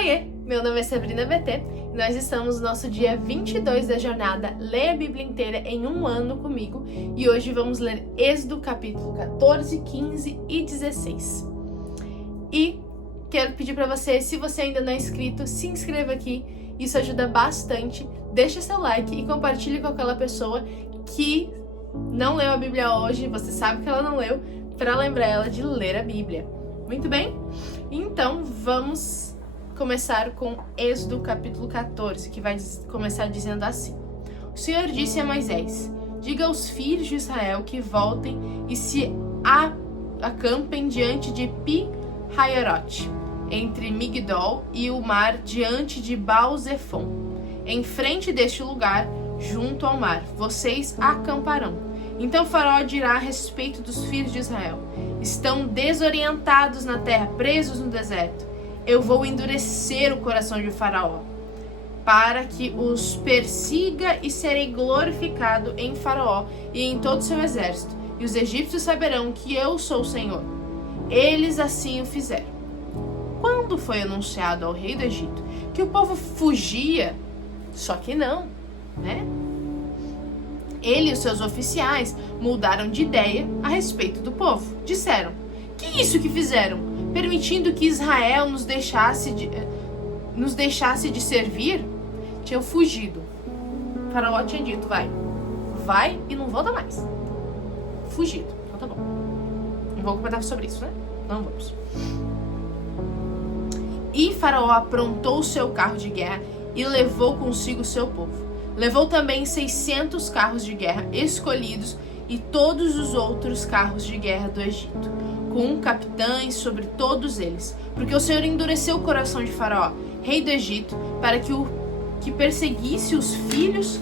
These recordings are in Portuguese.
Oiê, meu nome é Sabrina BT e nós estamos no nosso dia 22 da jornada Leia a Bíblia Inteira em um ano comigo e hoje vamos ler Êxodo capítulo 14, 15 e 16. E quero pedir para você, se você ainda não é inscrito, se inscreva aqui, isso ajuda bastante, deixa seu like e compartilhe com aquela pessoa que não leu a Bíblia hoje, você sabe que ela não leu, para lembrar ela de ler a Bíblia. Muito bem? Então vamos começar com Êxodo capítulo 14, que vai começar dizendo assim: O Senhor disse a Moisés: diga aos filhos de Israel que voltem e se acampem diante de Pi-Hahirote, entre Migdol e o mar, diante de Baal-Zephon. Em frente deste lugar, junto ao mar, vocês acamparão. Então Faraó dirá a respeito dos filhos de Israel: estão desorientados na terra, presos no deserto. Eu vou endurecer o coração de Faraó, para que os persiga, e serei glorificado em Faraó e em todo o seu exército. E os egípcios saberão que eu sou o Senhor. Eles assim o fizeram. Quando foi anunciado ao rei do Egito que o povo fugia, só que não, né? Ele e os seus oficiais mudaram de ideia a respeito do povo. Disseram: que isso que fizeram? Permitindo que Israel nos deixasse de servir? Tinham fugido. O Faraó tinha dito: vai e não volta mais. Fugido. Então tá bom. Não vou comentar sobre isso, né? Não vamos. E Faraó aprontou o seu carro de guerra e levou consigo o seu povo. Levou também 600 carros de guerra escolhidos e todos os outros carros de guerra do Egito, com capitães sobre todos eles, porque o Senhor endureceu o coração de Faraó, rei do Egito, para que perseguisse os filhos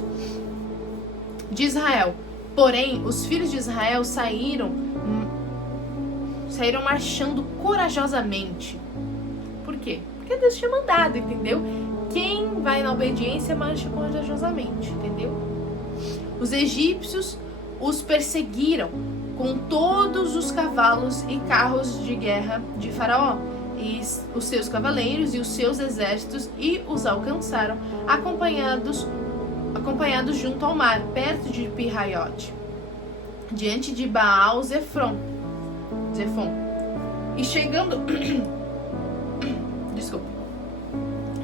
de Israel. Porém, os filhos de Israel saíram marchando corajosamente. Por quê? Porque Deus tinha mandado, entendeu? Quem vai na obediência marcha corajosamente, entendeu? Os egípcios os perseguiram com todos os cavalos e carros de guerra de Faraó, e os seus cavaleiros e os seus exércitos, e os alcançaram, acompanhados junto ao mar, perto de Pi-Hahirote, diante de Baal-Zephon. E chegando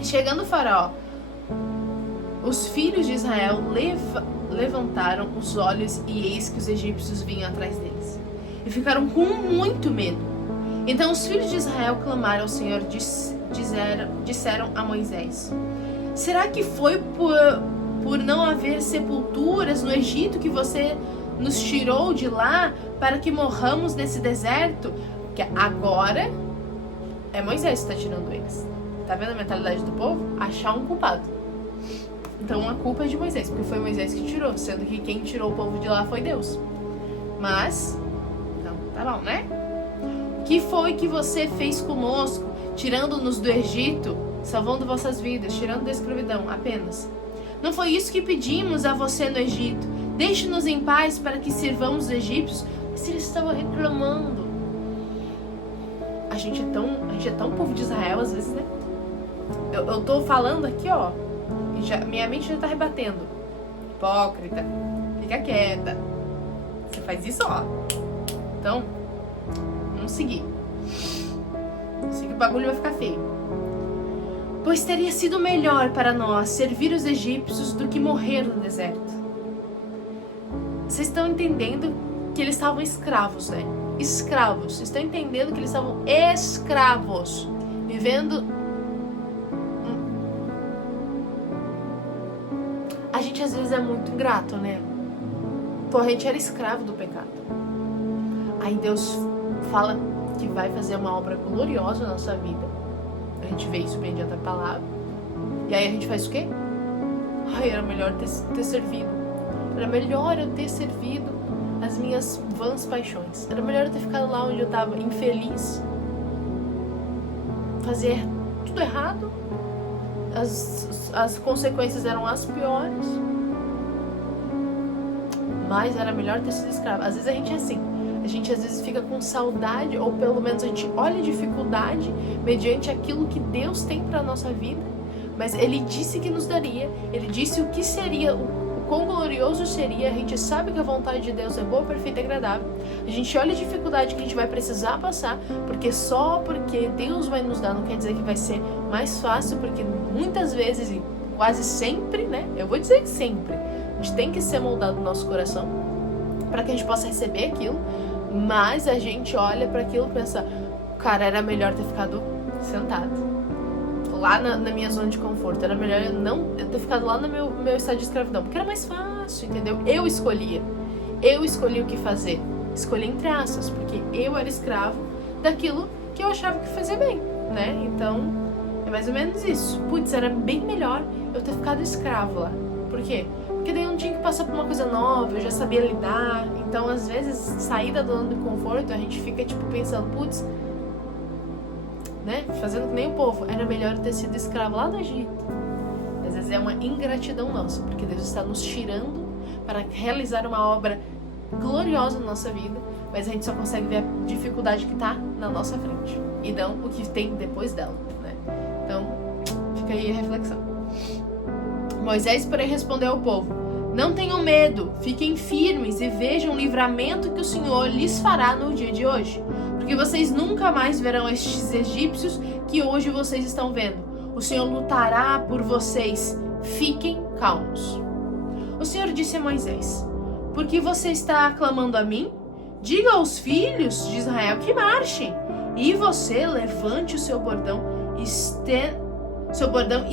Chegando Faraó, os filhos de Israel levantaram os olhos, e eis que os egípcios vinham atrás deles, e ficaram com muito medo. Então os filhos de Israel clamaram ao Senhor, disseram a Moisés: será que foi por não haver sepulturas no Egito que você nos tirou de lá para que morramos nesse deserto? Porque agora é Moisés que está tirando eles. Tá vendo a mentalidade do povo? Achar um culpado. Então a culpa é de Moisés, porque foi Moisés que tirou, sendo que quem tirou o povo de lá foi Deus. Mas, então, tá bom, né? O que foi que você fez conosco, tirando-nos do Egito, salvando vossas vidas, tirando da escravidão apenas? Não foi isso que pedimos a você no Egito? Deixe-nos em paz para que sirvamos os egípcios. Mas eles estavam reclamando. A gente é tão povo de Israel às vezes, né? Eu tô falando aqui, ó, e minha mente já tá rebatendo. Hipócrita, fica quieta. Você faz isso, ó. Então, vamos seguir. Assim que o bagulho vai ficar feio. Pois teria sido melhor para nós servir os egípcios do que morrer no deserto. Vocês estão entendendo que eles estavam escravos, né? Escravos. Vocês estão entendendo que eles estavam escravos, vivendo. A gente às vezes é muito ingrato, né? Pô, a gente era escravo do pecado. Aí Deus fala que vai fazer uma obra gloriosa na nossa vida. A gente vê isso bem adiante da palavra. E aí a gente faz o quê? Ai, era melhor ter servido. Era melhor eu ter servido as minhas vãs paixões. Era melhor eu ter ficado lá onde eu tava infeliz. Fazer tudo errado. As consequências eram as piores. Mas era melhor ter sido escravo. Às vezes a gente é assim. A gente às vezes fica com saudade, ou pelo menos a gente olha a dificuldade mediante aquilo que Deus tem para a nossa vida. Mas Ele disse que nos daria, Ele disse o que seria, o quão glorioso seria. A gente sabe que a vontade de Deus é boa, perfeita e agradável. A gente olha a dificuldade que a gente vai precisar passar, porque só porque Deus vai nos dar não quer dizer que vai ser mais fácil, porque muitas vezes, e quase sempre, né? Eu vou dizer que sempre, a gente tem que ser moldado no nosso coração para que a gente possa receber aquilo, mas a gente olha para aquilo e pensa, cara, era melhor ter ficado sentado lá na minha zona de conforto, era melhor eu ter ficado lá no meu estado de escravidão, porque era mais fácil, entendeu? Eu escolhi o que fazer, escolhi entre aspas, porque eu era escravo daquilo que eu achava que fazia bem, né? Então, é mais ou menos isso. Putz, era bem melhor eu ter ficado escravo lá. Por quê? Porque daí eu não tinha que passar por uma coisa nova, eu já sabia lidar. Então, às vezes, sair da zona de conforto, a gente fica, tipo, pensando, putz, né? Fazendo que nem o povo. Era melhor ter sido escravo lá no Egito. Às vezes é uma ingratidão nossa, porque Deus está nos tirando para realizar uma obra gloriosa na nossa vida, mas a gente só consegue ver a dificuldade que está na nossa frente e não o que tem depois dela, né? Então, fica aí a reflexão. Moisés, porém, respondeu ao povo: não tenham medo, fiquem firmes e vejam o livramento que o Senhor lhes fará no dia de hoje. Porque vocês nunca mais verão estes egípcios que hoje vocês estão vendo. O Senhor lutará por vocês. Fiquem calmos. O Senhor disse a Moisés: por que você está clamando a mim? Diga aos filhos de Israel que marchem. E você levante o seu bordão e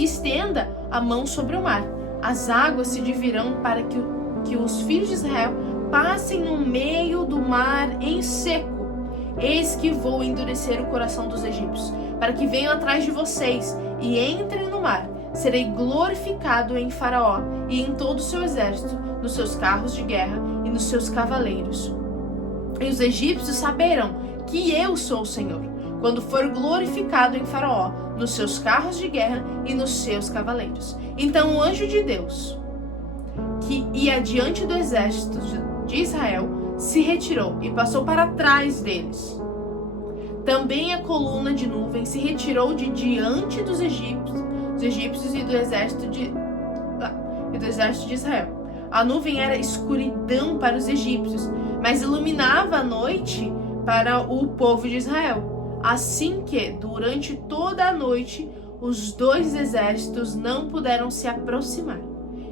estenda a mão sobre o mar. As águas se dividirão para que os filhos de Israel passem no meio do mar em seco. Eis que vou endurecer o coração dos egípcios, para que venham atrás de vocês e entrem no mar. Serei glorificado em Faraó e em todo o seu exército, nos seus carros de guerra e nos seus cavaleiros. E os egípcios saberão que eu sou o Senhor, quando for glorificado em Faraó, nos seus carros de guerra e nos seus cavaleiros. Então o anjo de Deus, que ia diante do exército de Israel, se retirou e passou para trás deles. Também a coluna de nuvem se retirou de diante dos egípcios e do exército de Israel. A nuvem era escuridão para os egípcios, mas iluminava a noite para o povo de Israel. Assim que, durante toda a noite, os dois exércitos não puderam se aproximar.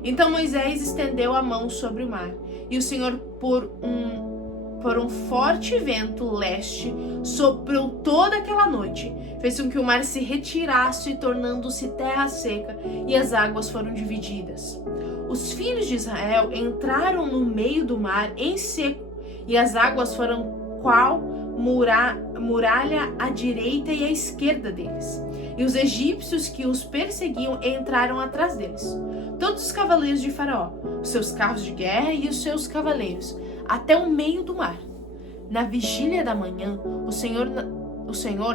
Então Moisés estendeu a mão sobre o mar, e o Senhor, por um forte vento leste, soprou toda aquela noite, fez com que o mar se retirasse, tornando-se terra seca, e as águas foram divididas. Os filhos de Israel entraram no meio do mar em seco, e as águas foram qual muralha à direita e à esquerda deles. E os egípcios que os perseguiam entraram atrás deles. Todos os cavaleiros de Faraó, os seus carros de guerra e os seus cavaleiros, até o meio do mar. Na vigília da manhã, o Senhor,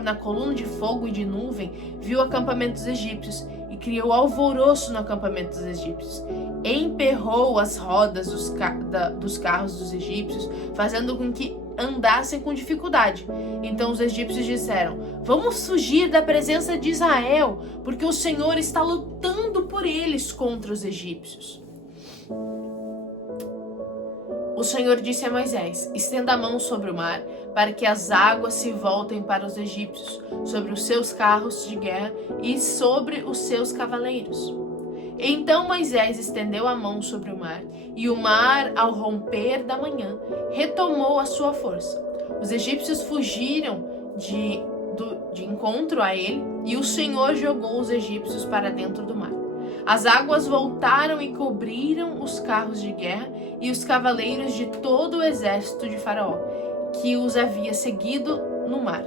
na coluna de fogo e de nuvem, viu o acampamento dos egípcios e criou alvoroço no acampamento dos egípcios. Emperrou as rodas dos carros dos egípcios, fazendo com que andassem com dificuldade. Então os egípcios disseram: vamos fugir da presença de Israel, porque o Senhor está lutando por eles contra os egípcios. O Senhor disse a Moisés: estenda a mão sobre o mar, para que as águas se voltem para os egípcios, sobre os seus carros de guerra e sobre os seus cavaleiros. Então Moisés estendeu a mão sobre o mar, e o mar, ao romper da manhã, retomou a sua força. Os egípcios fugiram de encontro a ele, e o Senhor jogou os egípcios para dentro do mar. As águas voltaram e cobriram os carros de guerra e os cavaleiros de todo o exército de Faraó, que os havia seguido no mar.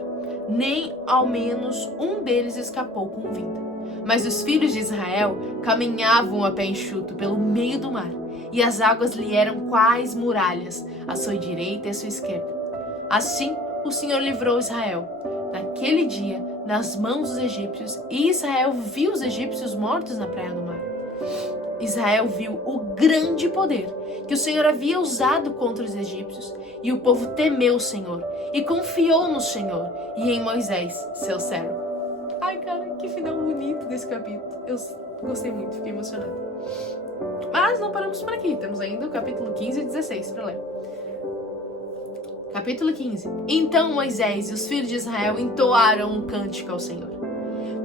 Nem ao menos um deles escapou com vida. Mas os filhos de Israel caminhavam a pé enxuto pelo meio do mar, e as águas lhe eram quais muralhas, à sua direita e à sua esquerda. Assim o Senhor livrou Israel, naquele dia, das mãos dos egípcios, e Israel viu os egípcios mortos na praia do mar. Israel viu o grande poder que o Senhor havia usado contra os egípcios, e o povo temeu o Senhor e confiou no Senhor e em Moisés, seu servo. Ai, cara, que final bonito desse capítulo. Eu gostei muito, fiquei emocionada. Mas não paramos por aqui, temos ainda o capítulo 15 e 16 para ler. Capítulo 15. Então Moisés e os filhos de Israel entoaram um cântico ao Senhor.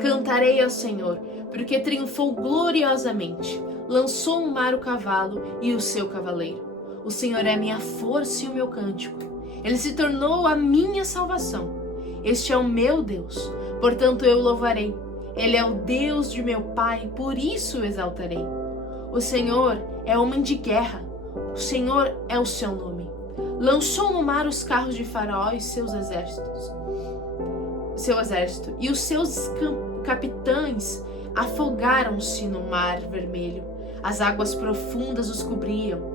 Cantarei ao Senhor, porque triunfou gloriosamente. Lançou no mar o cavalo e o seu cavaleiro. O Senhor é minha força e o meu cântico. Ele se tornou a minha salvação. Este é o meu Deus, portanto eu o louvarei. Ele é o Deus de meu pai, por isso o exaltarei. O Senhor é homem de guerra. O Senhor é o seu nome. Lançou no mar os carros de Faraó e seu exército, e os seus capitães afogaram-se no mar vermelho. As águas profundas os cobriam.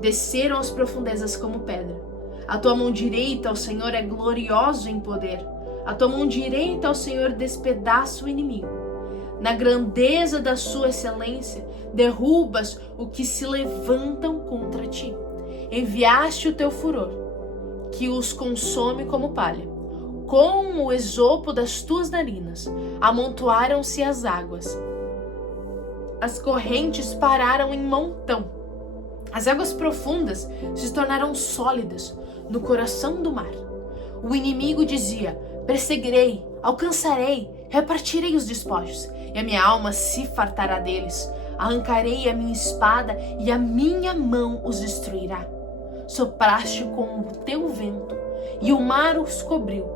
Desceram às profundezas como pedra. A tua mão direita, ó Senhor, é glorioso em poder. A tua mão direita, ó Senhor, despedaça o inimigo. Na grandeza da sua excelência, derrubas o que se levantam contra ti. Enviaste o teu furor, que os consome como palha. Com o esopo das tuas narinas, amontoaram-se as águas. As correntes pararam em montão. As águas profundas se tornaram sólidas no coração do mar. O inimigo dizia: perseguirei, alcançarei, repartirei os despojos, e a minha alma se fartará deles. Arrancarei a minha espada e a minha mão os destruirá. Sopraste com o teu vento e o mar os cobriu.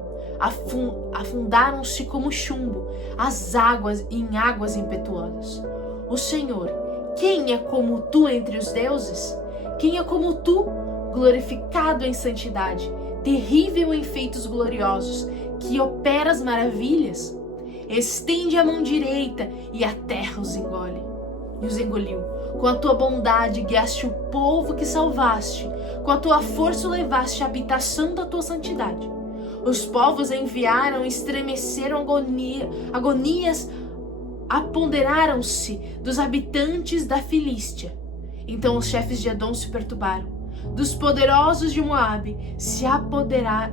Afundaram-se como chumbo as águas em águas impetuosas. O Senhor, quem é como tu entre os deuses? Quem é como tu, glorificado em santidade, terrível em feitos gloriosos, que operas maravilhas? Estende a mão direita e a terra os engoliu. Com a tua bondade guiaste o povo que salvaste, com a tua força levaste a habitação da tua santidade. Os povos enviaram, estremeceram agonias, apoderaram-se dos habitantes da Filístia. Então os chefes de Edom se perturbaram. Dos poderosos de Moabe se apodera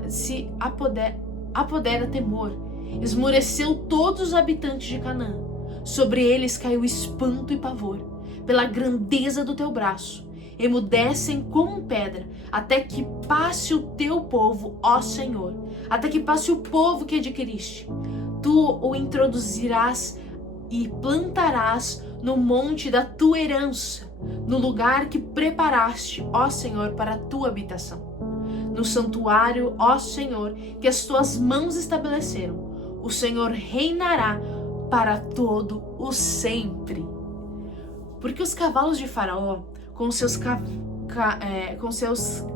temor. Esmureceu todos os habitantes de Canaã. Sobre eles caiu espanto e pavor, pela grandeza do teu braço. Emudecem como pedra, até que passe o teu povo, ó Senhor, até que passe o povo que adquiriste. Tu o introduzirás e plantarás no monte da tua herança, no lugar que preparaste, ó Senhor, para a tua habitação. No santuário, ó Senhor, que as tuas mãos estabeleceram, o Senhor reinará para todo o sempre. Porque os cavalos de Faraó, com seus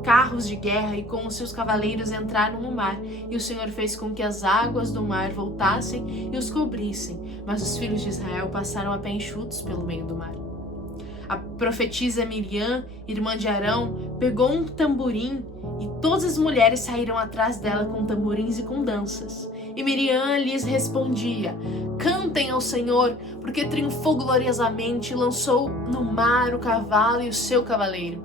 carros de guerra e com os seus cavaleiros entraram no mar, e o Senhor fez com que as águas do mar voltassem e os cobrissem, mas os filhos de Israel passaram a pé enxutos pelo meio do mar. A profetisa Miriam, irmã de Arão, pegou um tamborim e todas as mulheres saíram atrás dela com tamborins e com danças. E Miriam lhes respondia: cantem ao Senhor, porque triunfou gloriosamente e lançou no mar o cavalo e o seu cavaleiro.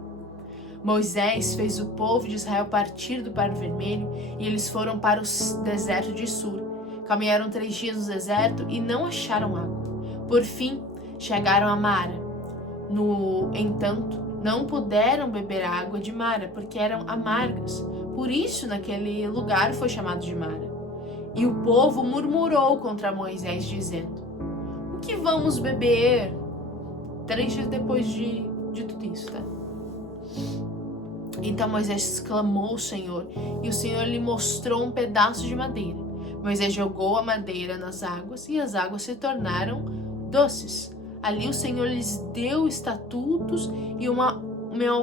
Moisés fez o povo de Israel partir do Mar Vermelho e eles foram para o deserto de Sur. Caminharam 3 dias no deserto e não acharam água. Por fim, chegaram a Mara. No entanto, não puderam beber a água de Mara, porque eram amargas. Por isso, naquele lugar foi chamado de Mara. E o povo murmurou contra Moisés, dizendo: o que vamos beber? 3 dias depois de tudo isso, tá? Então Moisés clamou ao Senhor, e o Senhor lhe mostrou um pedaço de madeira. Moisés jogou a madeira nas águas, e as águas se tornaram doces. Ali o Senhor lhes deu estatutos e uma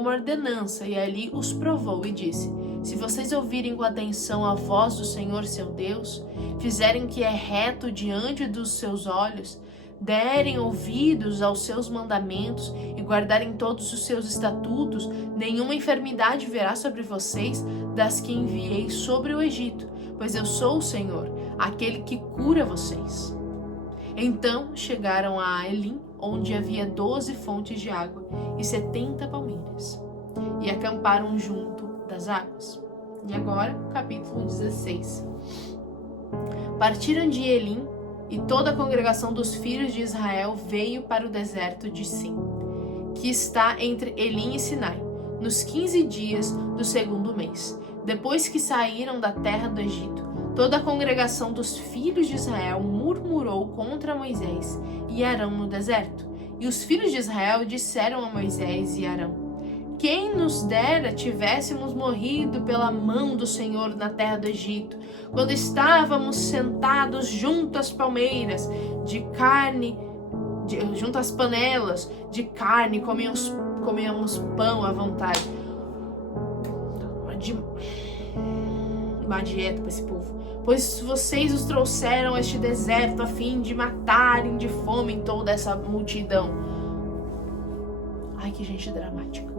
ordenança, e ali os provou e disse: se vocês ouvirem com atenção a voz do Senhor seu Deus, fizerem o que é reto diante dos seus olhos, derem ouvidos aos seus mandamentos e guardarem todos os seus estatutos, nenhuma enfermidade virá sobre vocês das que enviei sobre o Egito, pois eu sou o Senhor, aquele que cura vocês. Então chegaram a Elim, onde havia 12 fontes de água e 70 palmeiras, e acamparam junto das águas. E agora, capítulo 16. Partiram de Elim, e toda a congregação dos filhos de Israel veio para o deserto de Sim, que está entre Elim e Sinai, nos 15 dias do segundo mês. Depois que saíram da terra do Egito, toda a congregação dos filhos de Israel murmurou contra Moisés e Arão no deserto. E os filhos de Israel disseram a Moisés e Arão: quem nos dera tivéssemos morrido pela mão do Senhor na terra do Egito, quando estávamos sentados junto às palmeiras de carne, junto às panelas de carne, comíamos pão à vontade. Uma dieta para esse povo. Pois vocês os trouxeram a este deserto a fim de matarem de fome toda essa multidão. Ai, que gente dramática.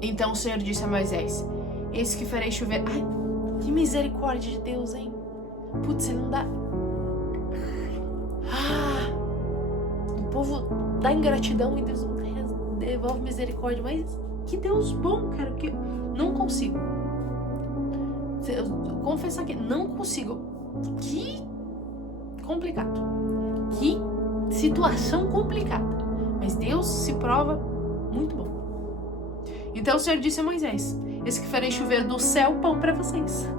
Então o Senhor disse a Moisés: eis que farei chover. Ai, que misericórdia de Deus, hein? Putz, ele não dá. O povo dá ingratidão e Deus não devolve misericórdia. Mas que Deus bom, cara, que não consigo. Eu confessar que não consigo. Que complicado. Que situação complicada. Mas Deus se prova muito bom. Então o Senhor disse a Moisés: eis que farei chover do céu pão para vocês.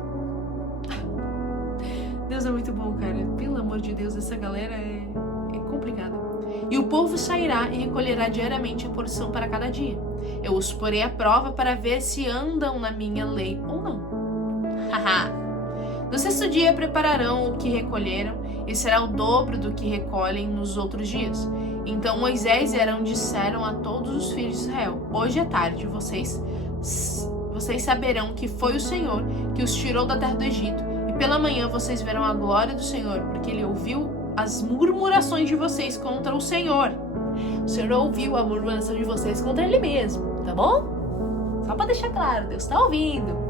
Deus é muito bom, cara. Pelo amor de Deus, essa galera é complicada. E o povo sairá e recolherá diariamente a porção para cada dia. Eu os porei à prova para ver se andam na minha lei ou não. No sexto dia prepararão o que recolheram, e será o dobro do que recolhem nos outros dias. Então Moisés e Arão disseram a todos os filhos de Israel: hoje à tarde vocês saberão que foi o Senhor que os tirou da terra do Egito, e pela manhã vocês verão a glória do Senhor, porque ele ouviu as murmurações de vocês contra o Senhor. O Senhor ouviu a murmuração de vocês contra ele mesmo, tá bom? Só para deixar claro, Deus está ouvindo.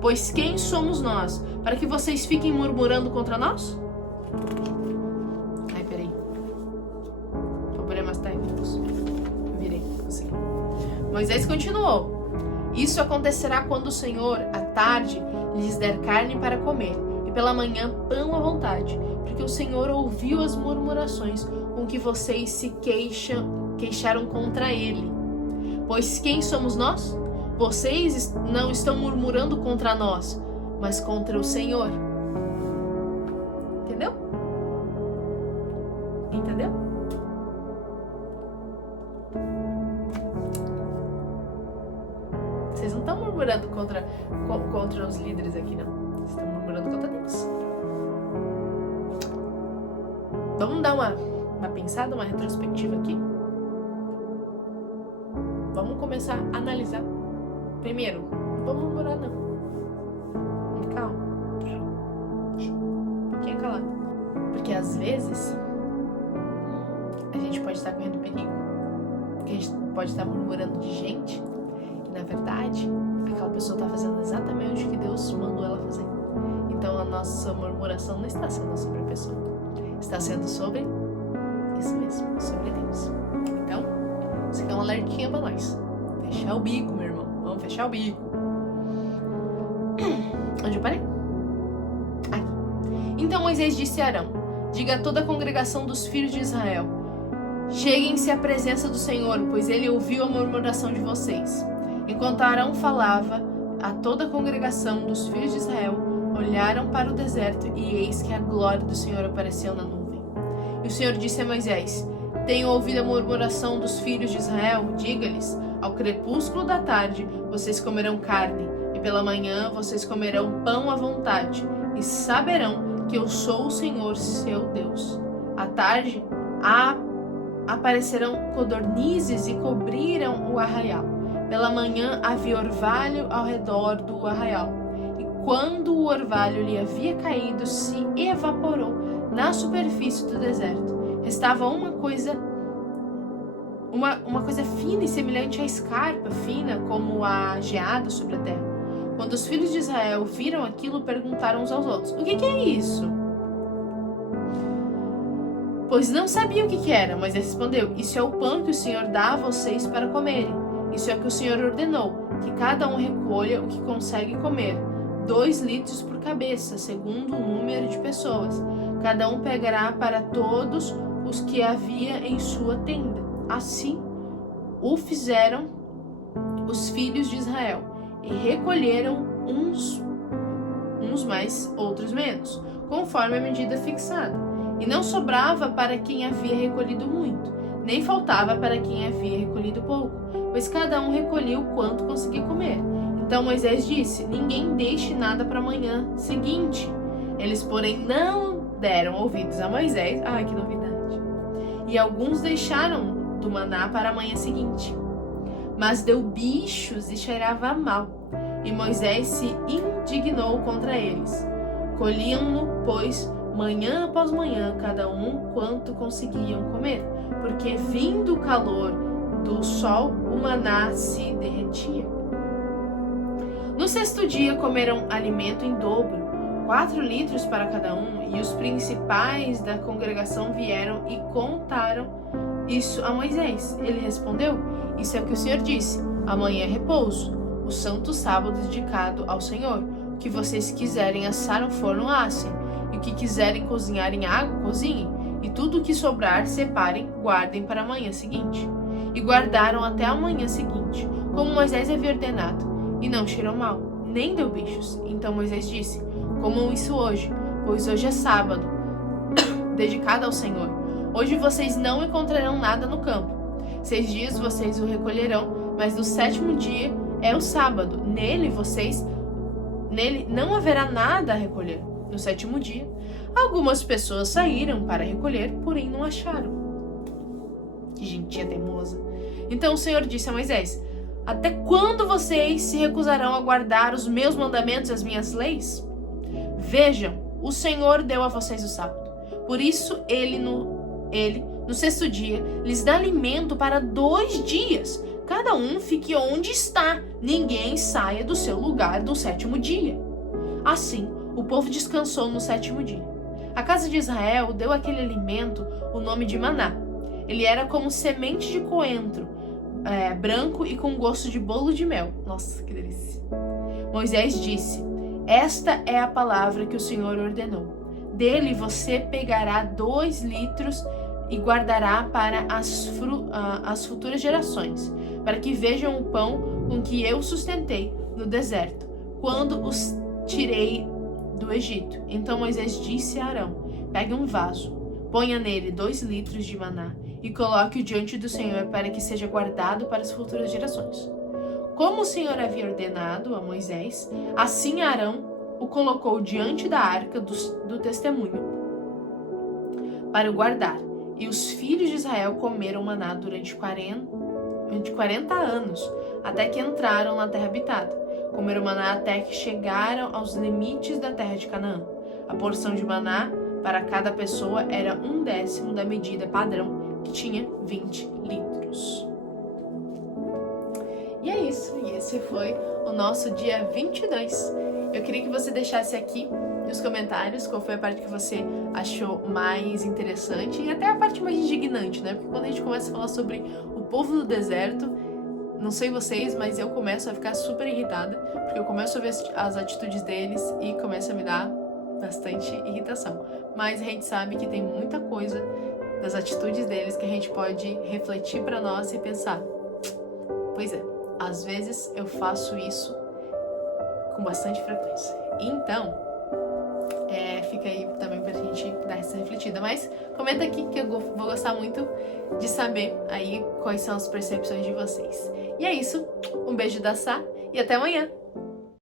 Pois quem somos nós para que vocês fiquem murmurando contra nós? Ai, peraí. Problemas técnicos. Virei, consegui. Moisés continuou: isso acontecerá quando o Senhor, à tarde, lhes der carne para comer, e pela manhã pão à vontade, porque o Senhor ouviu as murmurações com que vocês se queixaram contra ele. Pois quem somos nós? Vocês não estão murmurando contra nós, mas contra o Senhor. Entendeu? Entendeu? Vocês não estão murmurando contra os líderes aqui, não. Vocês estão murmurando contra Deus. Vamos dar uma pensada, uma retrospectiva aqui. Vamos começar a analisar. Primeiro, não vamos murmurar, não. Calma. Um pouquinho calado. Porque às vezes a gente pode estar correndo perigo. Porque a gente pode estar murmurando de gente e, na verdade, aquela pessoa está fazendo exatamente o que Deus mandou ela fazer. Então a nossa murmuração não está sendo sobre a pessoa. Está sendo sobre isso mesmo, sobre Deus. Então, isso aqui é um alertinha pra nós. Fechar o bico, meu irmão. Vamos fechar o bico. Onde eu parei? Aqui. Então Moisés disse a Arão: diga a toda a congregação dos filhos de Israel: cheguem-se à presença do Senhor, pois ele ouviu a murmuração de vocês. Enquanto Arão falava, a toda a congregação dos filhos de Israel olharam para o deserto, e eis que a glória do Senhor apareceu na nuvem. E o Senhor disse a Moisés: tenho ouvido a murmuração dos filhos de Israel, diga-lhes: ao crepúsculo da tarde vocês comerão carne, e pela manhã vocês comerão pão à vontade, e saberão que eu sou o Senhor, seu Deus. À tarde aparecerão codornizes e cobriram o arraial. Pela manhã havia orvalho ao redor do arraial, e quando o orvalho lhe havia caído, se evaporou na superfície do deserto. Restava uma coisa fina e semelhante à escarpa fina, como a geada sobre a terra. Quando os filhos de Israel viram aquilo, perguntaram uns aos outros: o que é isso? pois não sabia o que era. Moisés respondeu: isso é o pão que o Senhor dá a vocês para comerem. Isso é o que o Senhor ordenou, que cada um recolha o que consegue comer, 2 litros por cabeça, segundo o número de pessoas. Cada um pegará para todos os que havia em sua tenda. Assim o fizeram os filhos de Israel, e recolheram uns mais, outros menos, conforme a medida fixada. E não sobrava para quem havia recolhido muito, nem faltava para quem havia recolhido pouco, pois cada um recolheu quanto conseguia comer. Então Moisés disse: ninguém deixe nada para amanhã seguinte. Eles, porém, não deram ouvidos a Moisés. Ai, que novidade! E alguns deixaram do maná para a manhã seguinte. Mas deu bichos e cheirava mal. E Moisés se indignou contra eles. Colhiam-no, pois, manhã após manhã, cada um quanto conseguiam comer, porque vindo o calor do sol, o maná se derretia. No 6º dia comeram alimento em dobro, 4 litros para cada um, e os principais da congregação vieram e contaram isso a Moisés. Ele respondeu: isso é o que o Senhor disse, amanhã é repouso, o santo sábado dedicado ao Senhor. O que vocês quiserem assar no forno, assem, e o que quiserem cozinhar em água, cozinhem, e tudo o que sobrar, separem, guardem para a manhã seguinte. E guardaram até a manhã seguinte, como Moisés havia ordenado, e não cheirou mal, nem deu bichos. Então Moisés disse: comam isso hoje, pois hoje é sábado, dedicado ao Senhor. Hoje vocês não encontrarão nada no campo. 6 dias vocês o recolherão, mas no 7º dia é o sábado. Nele não haverá nada a recolher. No 7º dia, algumas pessoas saíram para recolher, porém não acharam. Que gentinha teimosa. Então o Senhor disse a Moisés: até quando vocês se recusarão a guardar os meus mandamentos e as minhas leis? Vejam, o Senhor deu a vocês o sábado. Por isso ele no 6º dia lhes dá alimento para 2 dias. Cada um fique onde está. Ninguém saia do seu lugar no 7º dia. Assim, o povo descansou no 7º dia. A casa de Israel deu àquele alimento o nome de maná. Ele era como semente de coentro, branco e com gosto de bolo de mel. Nossa, que delícia. Moisés disse: esta é a palavra que o Senhor ordenou. Dele você pegará 2 litros e guardará para as futuras gerações, para que vejam o pão com que eu sustentei no deserto, quando os tirei do Egito. Então Moisés disse a Arão: pegue um vaso, ponha nele 2 litros de maná e coloque-o diante do Senhor para que seja guardado para as futuras gerações. Como o Senhor havia ordenado a Moisés, assim Arão o colocou diante da arca do testemunho para o guardar. E os filhos de Israel comeram maná durante 40 anos, até que entraram na terra habitada. Comeram maná até que chegaram aos limites da terra de Canaã. A porção de maná para cada pessoa era 1/10 da medida padrão, que tinha 20 litros. E é isso, e esse foi o nosso dia 22. Eu queria que você deixasse aqui nos comentários qual foi a parte que você achou mais interessante e até a parte mais indignante, né? Porque quando a gente começa a falar sobre o povo do deserto, não sei vocês, mas eu começo a ficar super irritada, porque eu começo a ver as atitudes deles e começa a me dar bastante irritação. Mas a gente sabe que tem muita coisa das atitudes deles que a gente pode refletir pra nós e pensar: pois é, às vezes eu faço isso com bastante frequência. Então, fica aí também pra gente dar essa refletida. Mas comenta aqui que eu vou gostar muito de saber aí quais são as percepções de vocês. E é isso, um beijo da Sá e até amanhã!